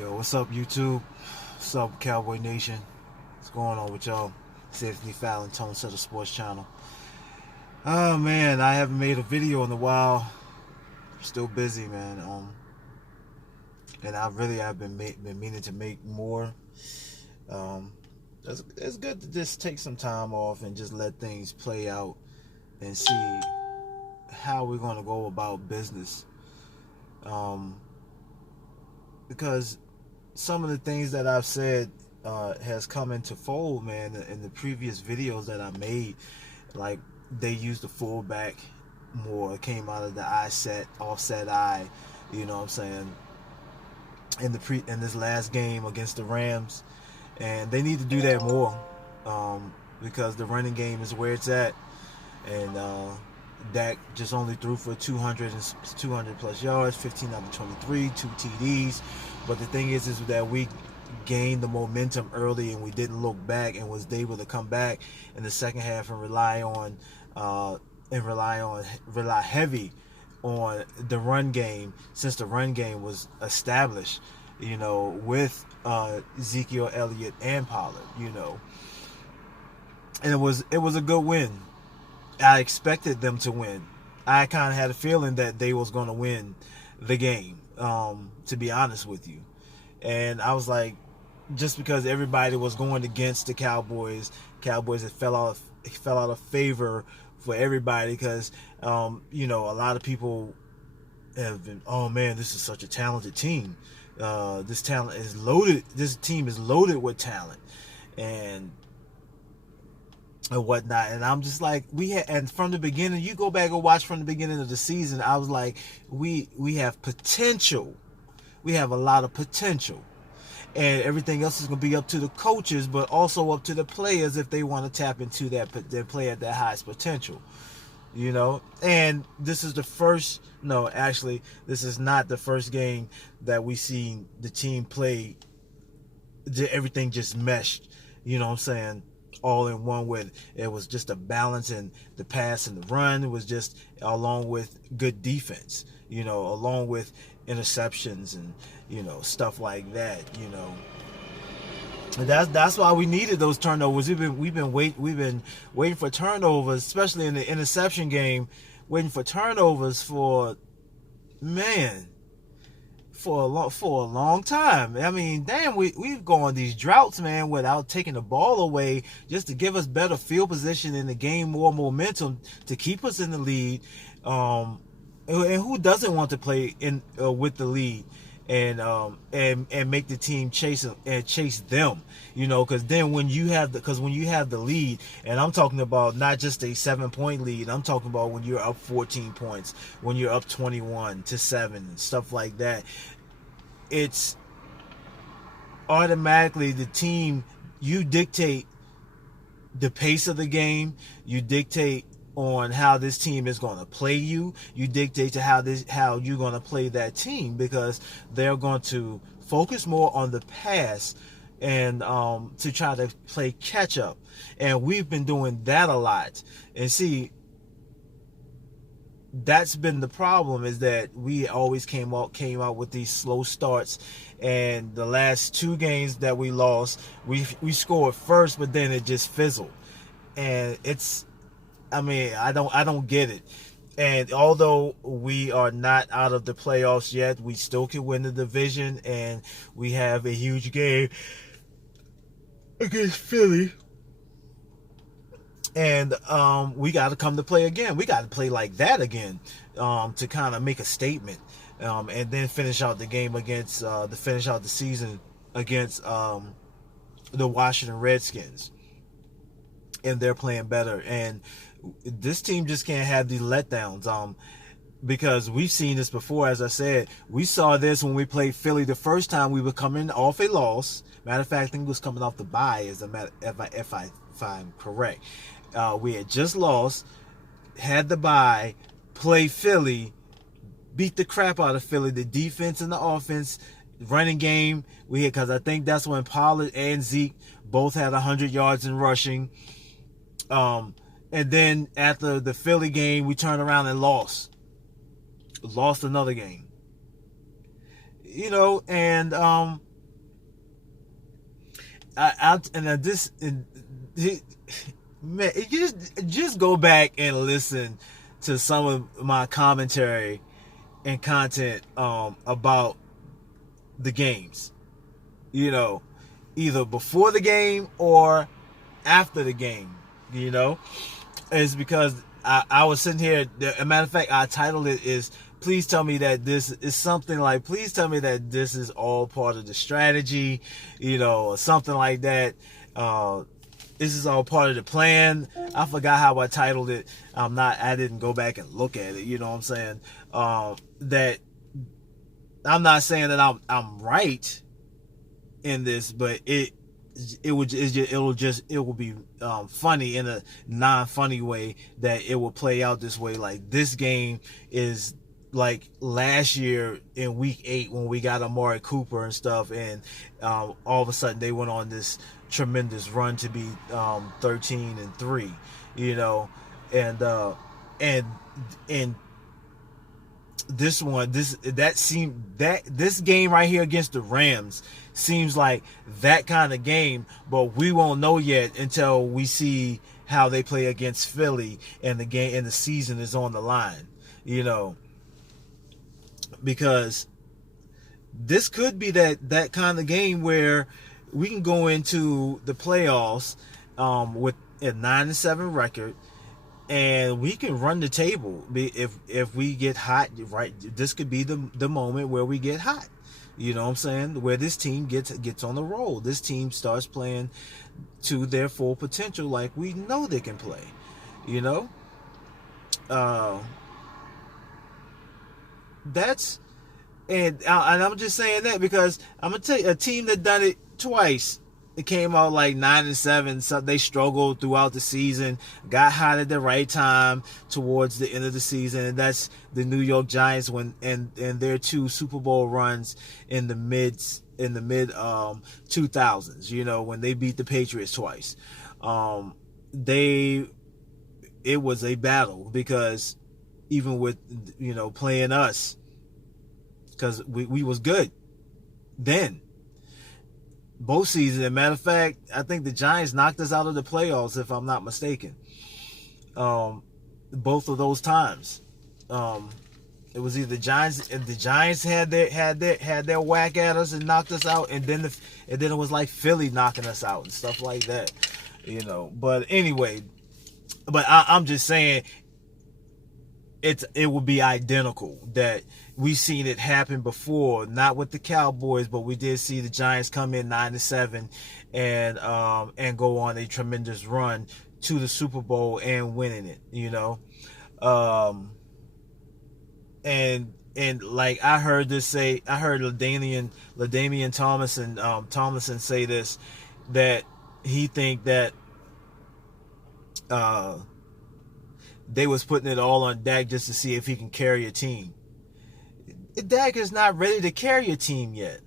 Yo, what's up, YouTube? What's up, Cowboy Nation? What's going on with y'all? It's Anthony Fallon, Tone Setter Sports Channel. Oh man, I haven't made a video in a while. Still busy, man. And I've been meaning to make more. Um, it's good to just take some time off and just let things play out and see how we're gonna go about business. Because some of the things that I've said has come into fold, man, in the previous videos that I made. Like, they used the fullback more, came out of the offset eye, you know what I'm saying, in this last game against the Rams. And they need to do that more, because the running game is where it's at. And Dak just only threw for 200 plus yards, 15 out of 23, 2 TDs. But the thing is that we gained the momentum early and we didn't look back and was able to come back in the second half and rely heavy on the run game, since the run game was established, with Ezekiel Elliott and Pollard, and it was a good win. I expected them to win. I kind of had a feeling that they was going to win the game, to be honest with you. And I was like, just because everybody was going against the Cowboys had fell out of favor for everybody, because a lot of people have been, oh man, this is such a talented team. This talent is loaded. This team is loaded with talent and whatnot. And I'm just like, and from the beginning, you go back and watch from the beginning of the season, I was like, we have potential. We have a lot of potential. And everything else is going to be up to the coaches, but also up to the players if they want to tap into their play at their highest potential. And this is this is not the first game that we seen the team play. Everything just meshed, all in one. With it was just a balance in the pass and the run. It was just along with good defense, along with interceptions and stuff like that. And that's why we needed those turnovers. We've been waiting for turnovers, especially in the interception game, waiting for turnovers for a long time. I mean, damn, we've gone these droughts, man, without taking the ball away, just to give us better field position in the game, more momentum to keep us in the lead. And who doesn't want to play in with the lead and make the team chase them, because then when you have the lead, and I'm talking about not just a 7-point lead, I'm talking about when you're up 14 points, when you're up 21-7 and stuff like that, it's automatically the team. You dictate the pace of the game, you dictate on how this team is going to play you. You dictate to how you're going to play that team, because they're going to focus more on the pass and to try to play catch up. And we've been doing that a lot. And see, that's been the problem, is that we always came out with these slow starts. And the last 2 games that we lost, we scored first, but then it just fizzled. And I don't get it. And although we are not out of the playoffs yet, we still can win the division, and we have a huge game against Philly. And we got to come to play again. We got to play like that again, to kind of make a statement, and then finish out the game finish out the season against the Washington Redskins. And they're playing better. And this team just can't have these letdowns, because we've seen this before. As I said, we saw this when we played Philly the first time. We were coming off a loss. Matter of fact, I think it was coming off the bye, if I'm correct. We had just lost, had the bye, played Philly, beat the crap out of Philly. The defense and the offense, running game, because I think that's when Pollard and Zeke both had 100 yards in rushing. And then after the Philly game, we turned around and lost another game. and I and this and he, man, just go back and listen to some of my commentary and content about the games. You know, either before the game or after the game. You know, it's because I was sitting here. As a matter of fact, I titled it is "Please tell me that this is something like. Please tell me that this is all part of the strategy, or something like that. This is all part of the plan." I forgot how I titled it. I didn't go back and look at it. You know what I'm saying? That I'm not saying that I'm right in this, but it will be funny in a non-funny way that it will play out this way. Like this game is like last year in week 8 when we got Amari Cooper and stuff, and all of a sudden they went on this tremendous run to be 13-3, and this one, this game right here against the Rams seems like that kind of game, but we won't know yet until we see how they play against Philly and the game and the season is on the line, because this could be that kind of game where we can go into the playoffs with a 9-7 record, and we can run the table if we get hot. Right, this could be the moment where we get hot. You know what I'm saying? Where this team gets on the roll. This team starts playing to their full potential, like we know they can play. That's and I'm just saying that because I'm gonna tell you, a team that done it twice. It came out like 9-7. So they struggled throughout the season, got hot at the right time towards the end of the season, and that's the New York Giants and their 2 Super Bowl runs in the mid 2000s. When they beat the Patriots twice, it was a battle because even with playing us, because we was good then. Both seasons. As a matter of fact, I think the Giants knocked us out of the playoffs, if I'm not mistaken. Both of those times, it was either the Giants had their whack at us and knocked us out, and then it was like Philly knocking us out and stuff like that. But anyway, I'm just saying it would be identical. That we've seen it happen before, not with the Cowboys, but we did see the Giants come in 9-7 and go on a tremendous run to the Super Bowl and winning it. And like I heard LaDainian Tomlinson say this, that he think that they was putting it all on Dak just to see if he can carry a team. Dak is not ready to carry a team yet.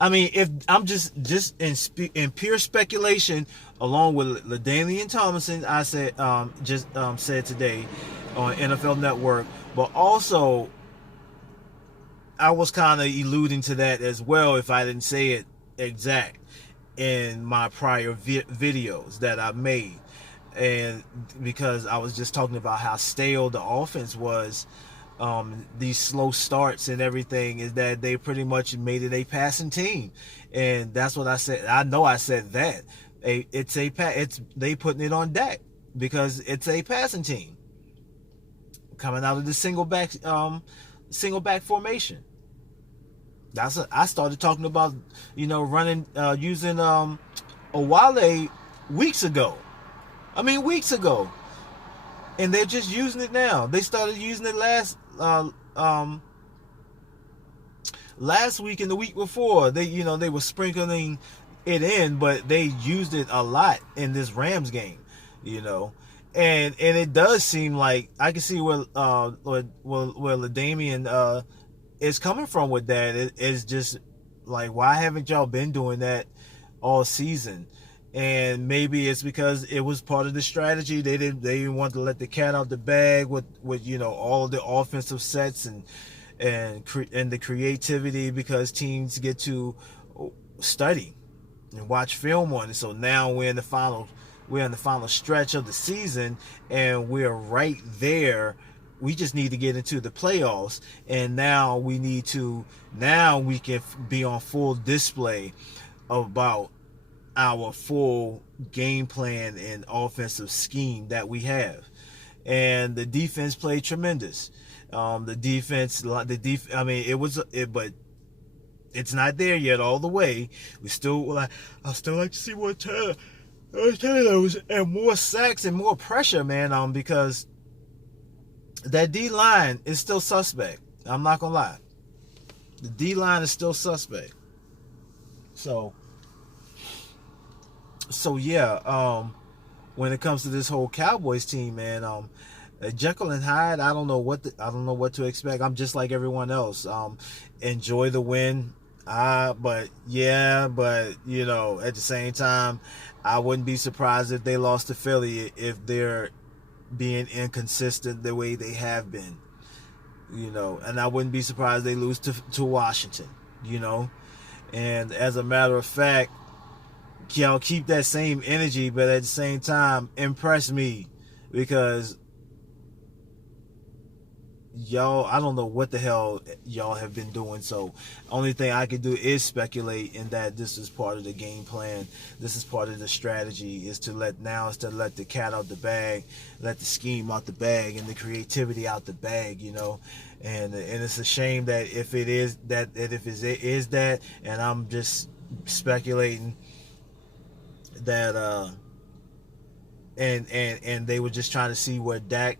I mean, if I'm just in pure speculation, along with LaDainian Tomlinson, I said said today on NFL Network, but also I was kind of alluding to that as well if I didn't say it exact in my prior videos that I made. And because I was just talking about how stale the offense was, these slow starts and everything, is that they pretty much made it a passing team, and that's what I said. I know I said that it's they putting it on Dak because it's a passing team coming out of the single back formation. I started talking about running using Owale weeks ago. And they're just using it now. They started using it last week and the week before. They were sprinkling it in, but they used it a lot in this Rams game. And it does seem like I can see where LaDainian is coming from with that. It's just like, why haven't y'all been doing that all season? And maybe it's because it was part of the strategy. They didn't want to let the cat out the bag with all of the offensive sets and the creativity, because teams get to study and watch film on it. So now we're in the final stretch of the season, and we're right there. We just need to get into the playoffs, and now we can be on full display about our full game plan and offensive scheme that we have. And the defense played tremendous. The defense, I mean, but it's not there yet all the way. I still like to see more turnovers and more sacks and more pressure, man. Because that D line is still suspect. I'm not gonna lie. The D line is still suspect. So yeah. When it comes to this whole Cowboys team, man, Jekyll and Hyde, I don't know what to expect. I'm just like everyone else. Enjoy the win. But at the same time, I wouldn't be surprised if they lost to Philly if they're being inconsistent the way they have been. And I wouldn't be surprised they lose to Washington. And as a matter of fact, y'all keep that same energy, but at the same time, impress me, because y'all, I don't know what the hell y'all have been doing. So only thing I can do is speculate in that this is part of the game plan. This is part of the strategy, is to let the cat out the bag, let the scheme out the bag, and the creativity out the bag, and it's a shame that if it is that, and I'm just speculating that and they were just trying to see what Dak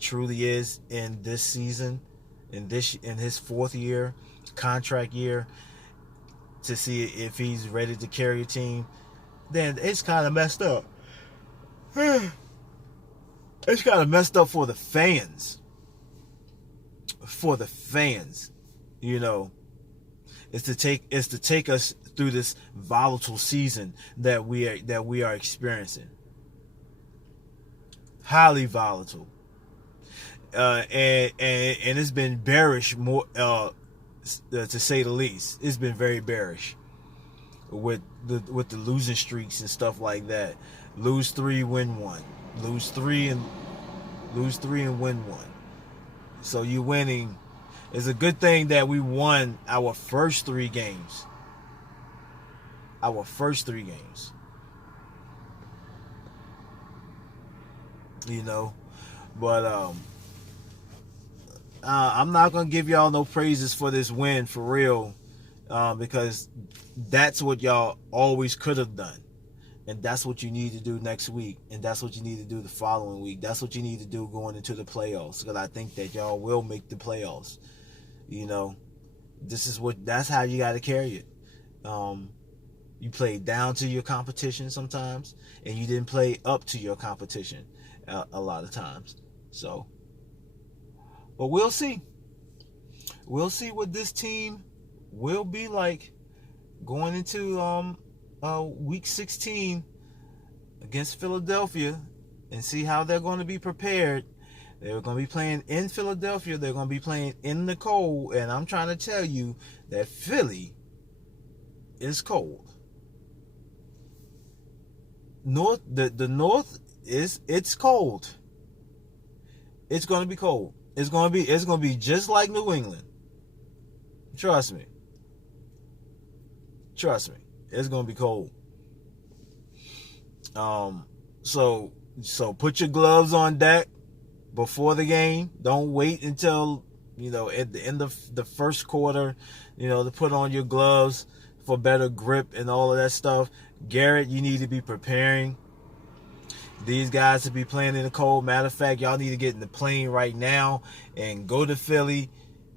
truly is in this season, in his fourth contract year, to see if he's ready to carry a team. Then it's kind of messed up. It's kind of messed up for the fans. It's to take us through this volatile season that we are experiencing. Highly volatile. And it's been bearish, more to say the least. It's been very bearish with the losing streaks and stuff like that. Lose 3, win 1. Lose 3 and win 1. So you winning. It's a good thing that we won our first 3 games. But I'm not gonna give y'all no praises for this win, for real, because that's what y'all always could have done, and that's what you need to do next week, and that's what you need to do the following week. That's what you need to do going into the playoffs, because I think that y'all will make the playoffs. That's how you got to carry it. You play down to your competition sometimes, and you didn't play up to your competition a lot of times. So, but we'll see. We'll see what this team will be like going into week 16 against Philadelphia, and see how they're going to be prepared. They're going to be playing in Philadelphia. They're going to be playing in the cold, and I'm trying to tell you that Philly is cold. The North it's cold. It's going to be cold. It's going to be just like New England. Trust me. It's going to be cold. So put your gloves on deck before the game. Don't wait until, at the end of the first quarter, to put on your gloves for better grip and all of that stuff. Garrett, you need to be preparing these guys to be playing in the cold. Matter of fact, y'all need to get in the plane right now and go to Philly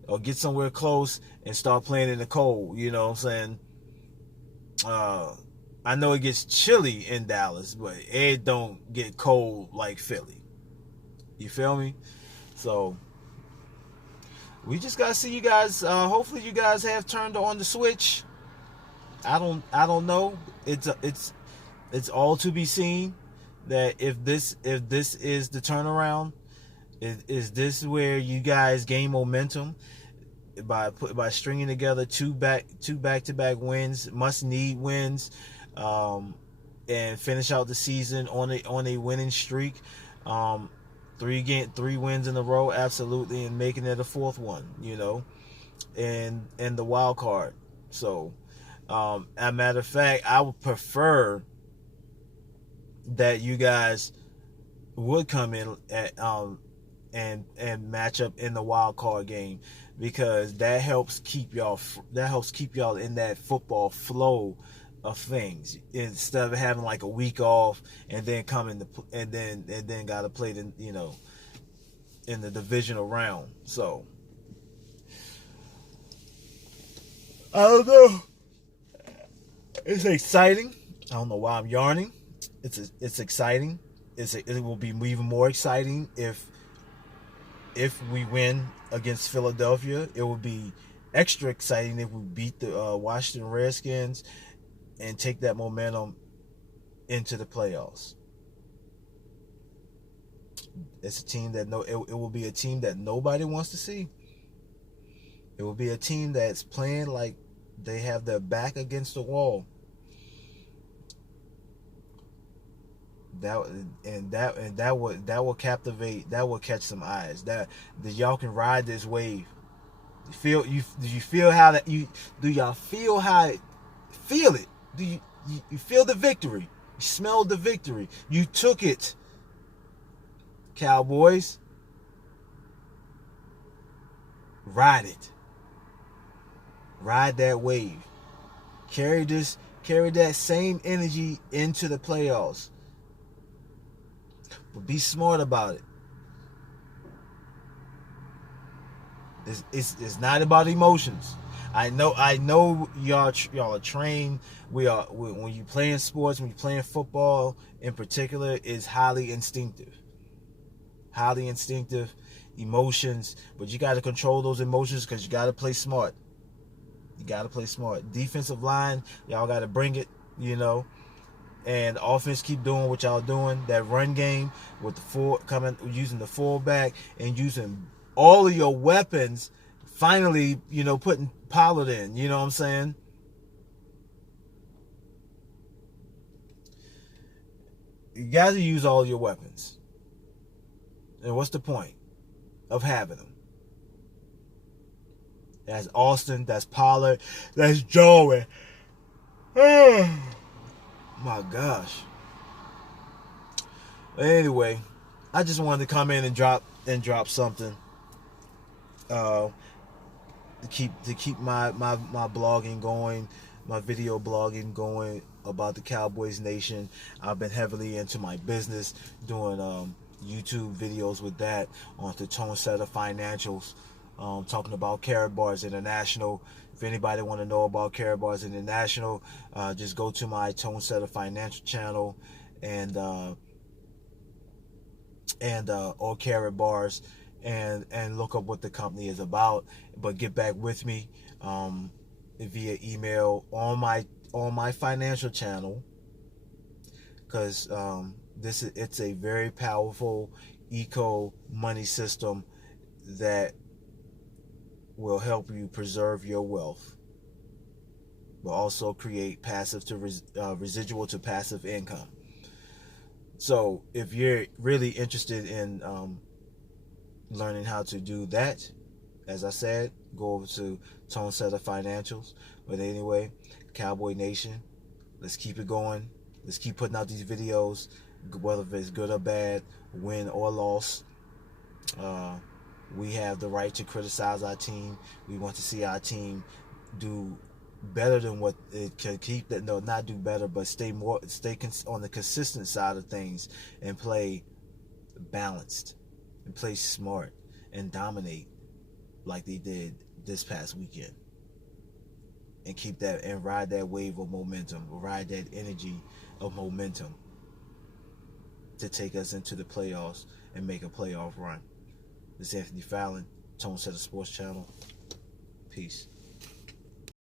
or get somewhere close and start playing in the cold. You know what I'm saying? I know it gets chilly in Dallas, but it don't get cold like Philly. You feel me? So we just gotta see you guys. Hopefully you guys have turned on the switch. I don't know. It's all to be seen that if this is the turnaround, Is this where you guys gain momentum by stringing together two back to back wins, must need wins, um, and finish out the season on a winning streak? Um, three wins in a row, absolutely, and making it a fourth one. And the wild card. So, as a matter of fact, I would prefer that you guys would come in at and match up in the wild card game, because that helps keep y'all in that football flow of things, instead of having like a week off and then and then got to play in the divisional round. So I don't know. It's exciting. I don't know why I'm yarning. It's exciting. It will be even more exciting if we win against Philadelphia. It will be extra exciting if we beat the Washington Redskins and take that momentum into the playoffs. It's a team that it will be a team that nobody wants to see. It will be a team that's playing like they have their back against the wall. That will captivate. That will catch some eyes. That y'all can ride this wave. Do you feel how that you do y'all feel how it, feel it? Do you feel the victory? You smell the victory. You took it, Cowboys. Ride it. Ride that wave. Carry that same energy into the playoffs. But be smart about it. It's not about emotions. I know y'all are trained. When you play in sports, when you play in football in particular, is highly instinctive. Highly instinctive emotions, but you got to control those emotions, because you got to play smart. You got to play smart. Defensive line, y'all got to bring it, and offense keep doing what y'all doing. That run game with using the fullback and using all of your weapons. Finally, putting Pollard in. You know what I'm saying? You got to use all your weapons. And what's the point of having them? That's Austin. That's Pollard. That's Joey. My gosh. Anyway, I just wanted to come in and drop something. To keep my blogging going, my video blogging going about the Cowboys Nation. I've been heavily into my business, doing YouTube videos with that on the Tone Setter Financials, talking about Karatbars International. If anybody want to know about Karatbars International, just go to my Tone Setter Financial channel and or Karatbars and look up what the company is about. But get back with me via email on my financial channel, because it's a very powerful eco money system that will help you preserve your wealth, but also create passive to residual to passive income. So if you're really interested in learning how to do that, as I said, go over to Tone Setter Financials. But anyway, Cowboy Nation, let's keep it going. Let's keep putting out these videos, whether it's good or bad, win or loss. We have the right to criticize our team. We want to see our team do better than what it can keep. That no, not do better, but stay on the consistent side of things and play balanced and play smart and dominate like they did this past weekend, and keep that and ride that wave of momentum, ride that energy of momentum to take us into the playoffs and make a playoff run. This is Anthony Fallon, Tone Setter Sports Channel. Peace.